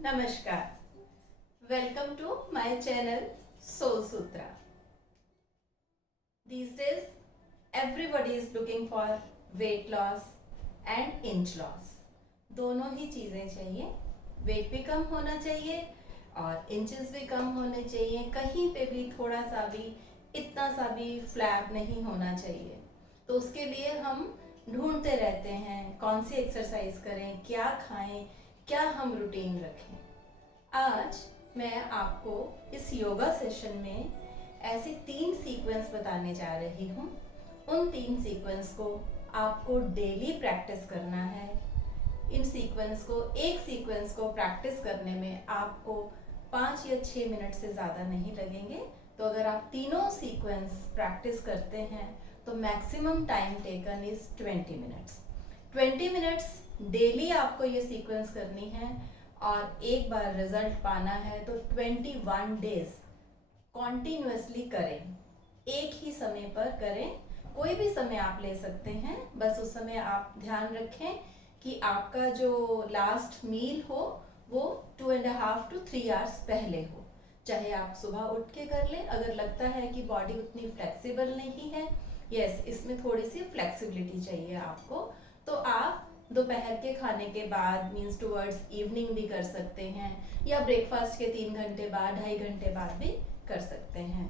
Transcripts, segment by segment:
Namaskar. Welcome to my channel Soul Sutra. These days, everybody is looking for weight loss and inch loss. दोनों ही चीज़ें चाहिए. वेट भी कम होना चाहिए और इंचेस भी कम होने चाहिए. कहीं पे भी थोड़ा सा भी, इतना सा भी फ्लैप नहीं होना चाहिए. तो उसके लिए हम ढूंढते रहते हैं कौन सी एक्सरसाइज करें, क्या खाएं, क्या हम रूटीन रखें. आज मैं आपको इस योगा सेशन में ऐसे 3 सीक्वेंस बताने जा रही हूँ. उन 3 सीक्वेंस को आपको डेली प्रैक्टिस करना है. इन सीक्वेंस को, एक सीक्वेंस को प्रैक्टिस करने में आपको 5 या 6 मिनट से ज़्यादा नहीं लगेंगे. तो अगर आप तीनों सीक्वेंस प्रैक्टिस करते हैं तो मैक्सिमम टाइम टेकन इज 20 मिनट्स. 20 मिनट्स डेली आपको ये सीक्वेंस करनी है और एक बार रिजल्ट पाना है तो 21 डेज कॉन्टिन्यूसली करें. एक ही समय पर करें. कोई भी समय आप ले सकते हैं, बस उस समय आप ध्यान रखें कि आपका जो लास्ट मील हो वो 2.5 to 3 आवर्स पहले हो. चाहे आप सुबह उठ के कर लें. अगर लगता है कि बॉडी उतनी फ्लेक्सिबल नहीं है, यस, इसमें थोड़ी सी फ्लेक्सिबिलिटी चाहिए आपको, तो आप दोपहर के खाने के बाद मीन्स टुवर्ड्स इवनिंग भी कर सकते हैं या ब्रेकफास्ट के 3 घंटे बाद, 2.5 घंटे बाद भी कर सकते हैं.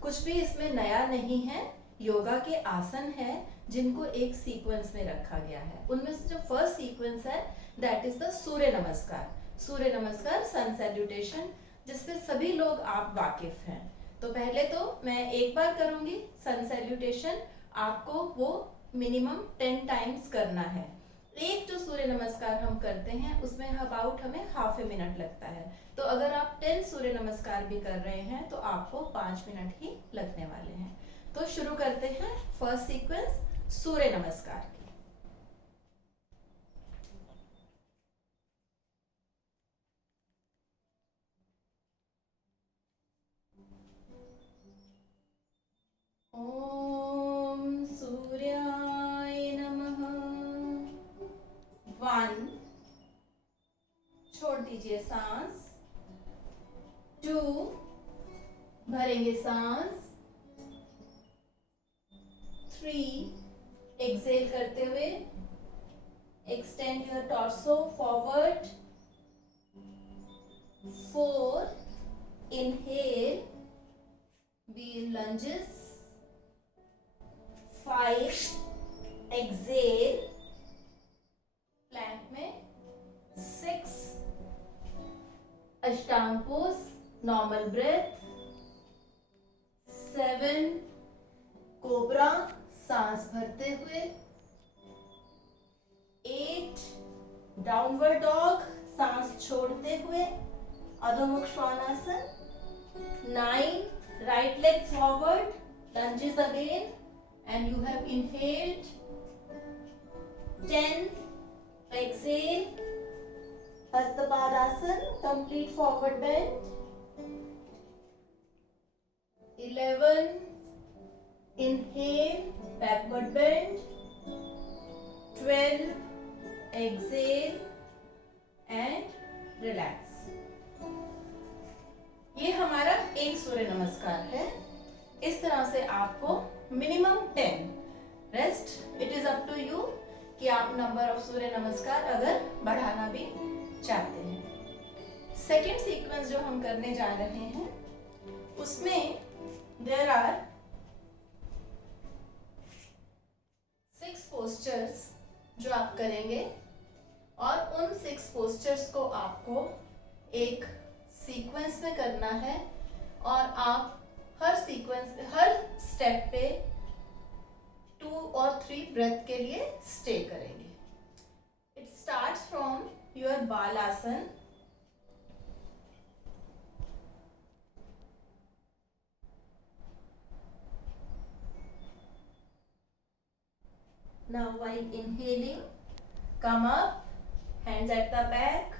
कुछ भी इसमें नया नहीं है. योगा के आसन है जिनको एक सीक्वेंस में रखा गया है. उनमें से जो फर्स्ट सीक्वेंस है दैट इज द सूर्य नमस्कार. सूर्य नमस्कार, सन सैल्यूटेशन, जिससे सभी लोग आप वाकिफ हैं. तो पहले तो मैं एक बार करूंगी सन सैल्यूटेशन. आपको वो मिनिमम 10 टाइम्स करना है. एक जो सूर्य नमस्कार हम करते हैं उसमें अबाउट हमें हाफ ए मिनट लगता है. तो अगर आप 10 सूर्य नमस्कार भी कर रहे हैं तो आपको 5 मिनट ही लगने वाले हैं. तो शुरू करते हैं फर्स्ट सीक्वेंस सूर्य नमस्कार की. ओम सूर्याय नमः. 1, छोड़ दीजिए सांस. 2, भरेंगे सांस. 3, एक्सेल करते हुए extend your torso forward. 4, inhale, be in lunges. 5, exhale plank में. 6, अष्टांग पोज, नॉर्मल ब्रेथ. 7, कोबरा, सांस भरते हुए. 8, डाउनवर्ड डॉग, सांस छोड़ते हुए, अधोमुख श्वानासन. 9, right leg forward, lunges again and you have inhaled. 10, exhale, Hastapadasan, complete forward bend. 11, inhale, backward bend. 12, exhale and relax. ये हमारा एक सूर्य नमस्कार है. इस तरह से आपको minimum 10. Rest it is up to you कि आप नंबर ऑफ सूर्य नमस्कार अगर बढ़ाना भी चाहते हैं. सेकेंड सीक्वेंस जो हम करने जा रहे हैं उसमें देयर आर 6 पोस्चर्स जो आप करेंगे और उन 6 पोस्चर्स को आपको एक सीक्वेंस में करना है और आप हर सीक्वेंस, हर स्टेप पे 2 और 3 ब्रेथ के लिए स्टे करेंगे. It starts from your Balasana. Now while inhaling, come up, hands at the back.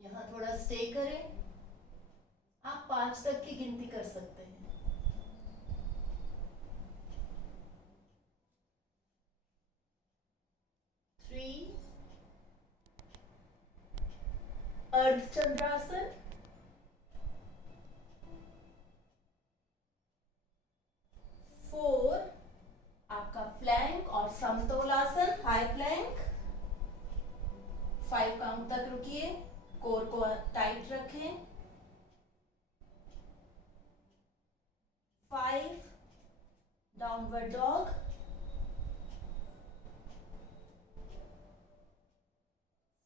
यहाँ थोड़ा स्टे करें. आप 5 तक की गिनती कर सकते हैं. 3, अर्धचंद्रासन, 4 आपका प्लैंक और समतोलासन, हाई प्लैंक, 5 काउंट तक रुकिए, कोर को टाइट रखें, 5 डाउनवर्ड डॉग,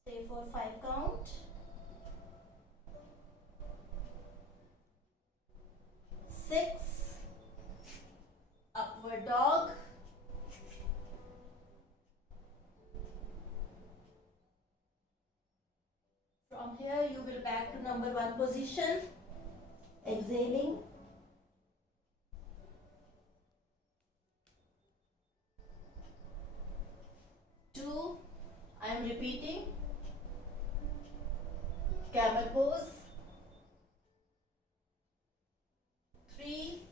stay for 5 count, 6 upward dog, from here you will back to number 1 position, exhaling, 2 I am repeating, camel pose, 3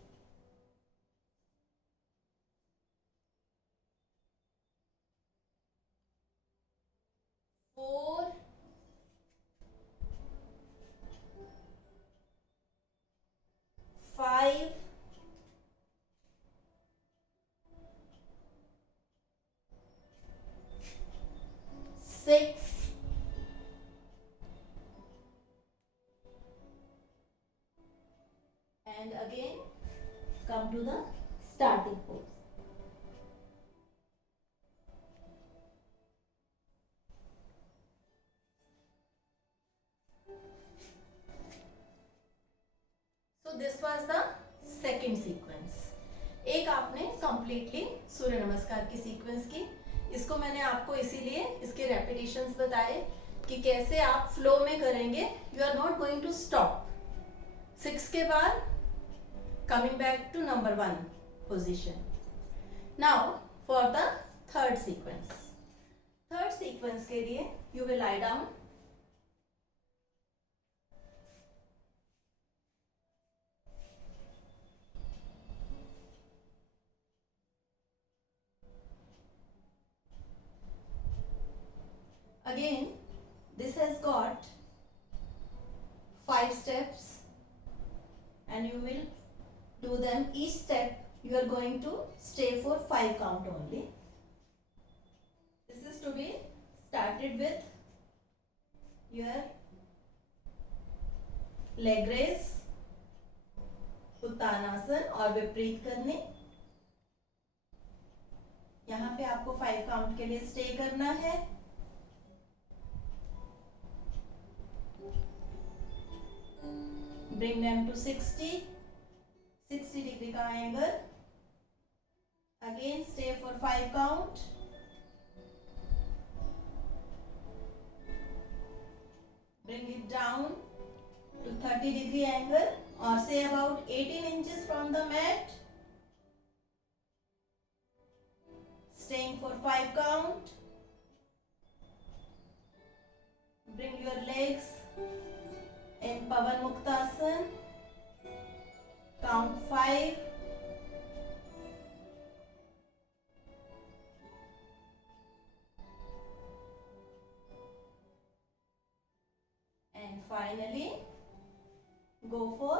4 5 6 and again come to the starting pose. So this was the second sequence. एक आपने completely सूर्य नमस्कार की सीक्वेंस की, इसको मैंने आपको इसीलिए इसके रेपिटेशंस बताए कि कैसे आप फ्लो में करेंगे, you are not going to stop. 6 के बाद coming back to number 1 position. Now for the third sequence. Third sequence के लिए you will lie down. Again, this has got 5 steps and you will do them. Each step you are going to stay for 5 count only. This is to be started with your leg raise, Uttanasana और विपरीत करने. यहाँ पे आपको 5 काउंट के लिए स्टे करना है. Bring them to 60 degree का angle. Again stay for 5 count. Bring it down to 30 degree angle or say about 18 inches from the mat. Staying for 5 count. Bring your legs in Pavan Muktasan. Count 5. And finally go for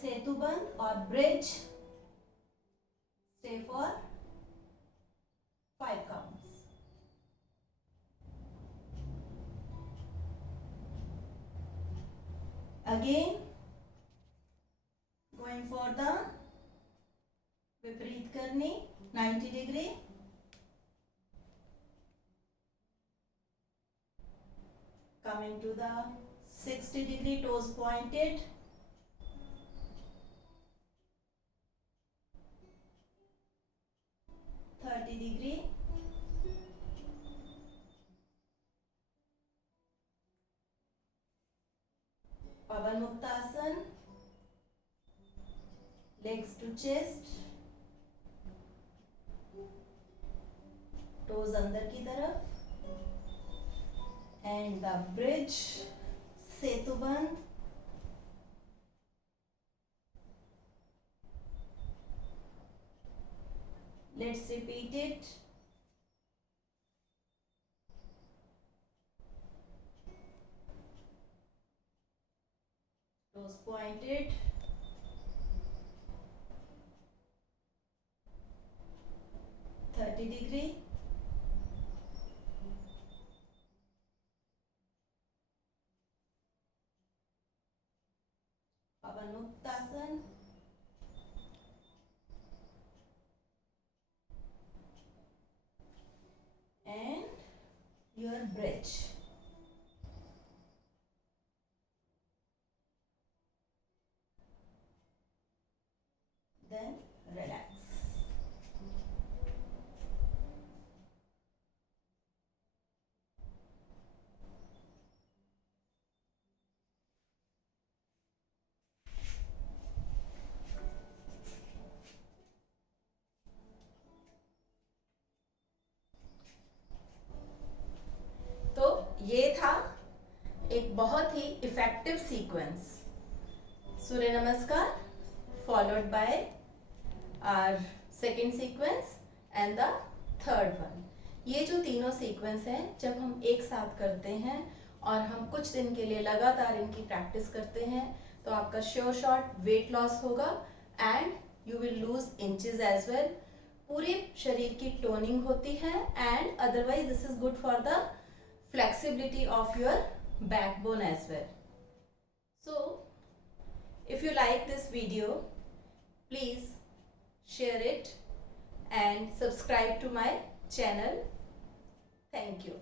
Setubandh or bridge. Stay for 5 counts. Again going for the विपरीत करनी 90 degree. Coming to the 60 degree, toes pointed. degree. Pavan Muktasan. Legs to chest. Toes अंदर की तरफ. And the bridge, Setubandh. Let's repeat it. Nose pointed. -30°. Pavanmuktasan. And your bridge. Then relax. तो ये था एक बहुत ही effective sequence, Surya Namaskar followed by our second sequence and the third one. ये जो तीनों सीक्वेंस हैं, जब हम एक साथ करते हैं और हम कुछ दिन के लिए लगातार इनकी प्रैक्टिस करते हैं तो आपका श्योर शॉट वेट लॉस होगा and you will lose inches as well. पूरे शरीर की टोनिंग होती है and otherwise this is good for the flexibility of your backbone as well. So if you like this video, please share it and subscribe to my channel. Thank you.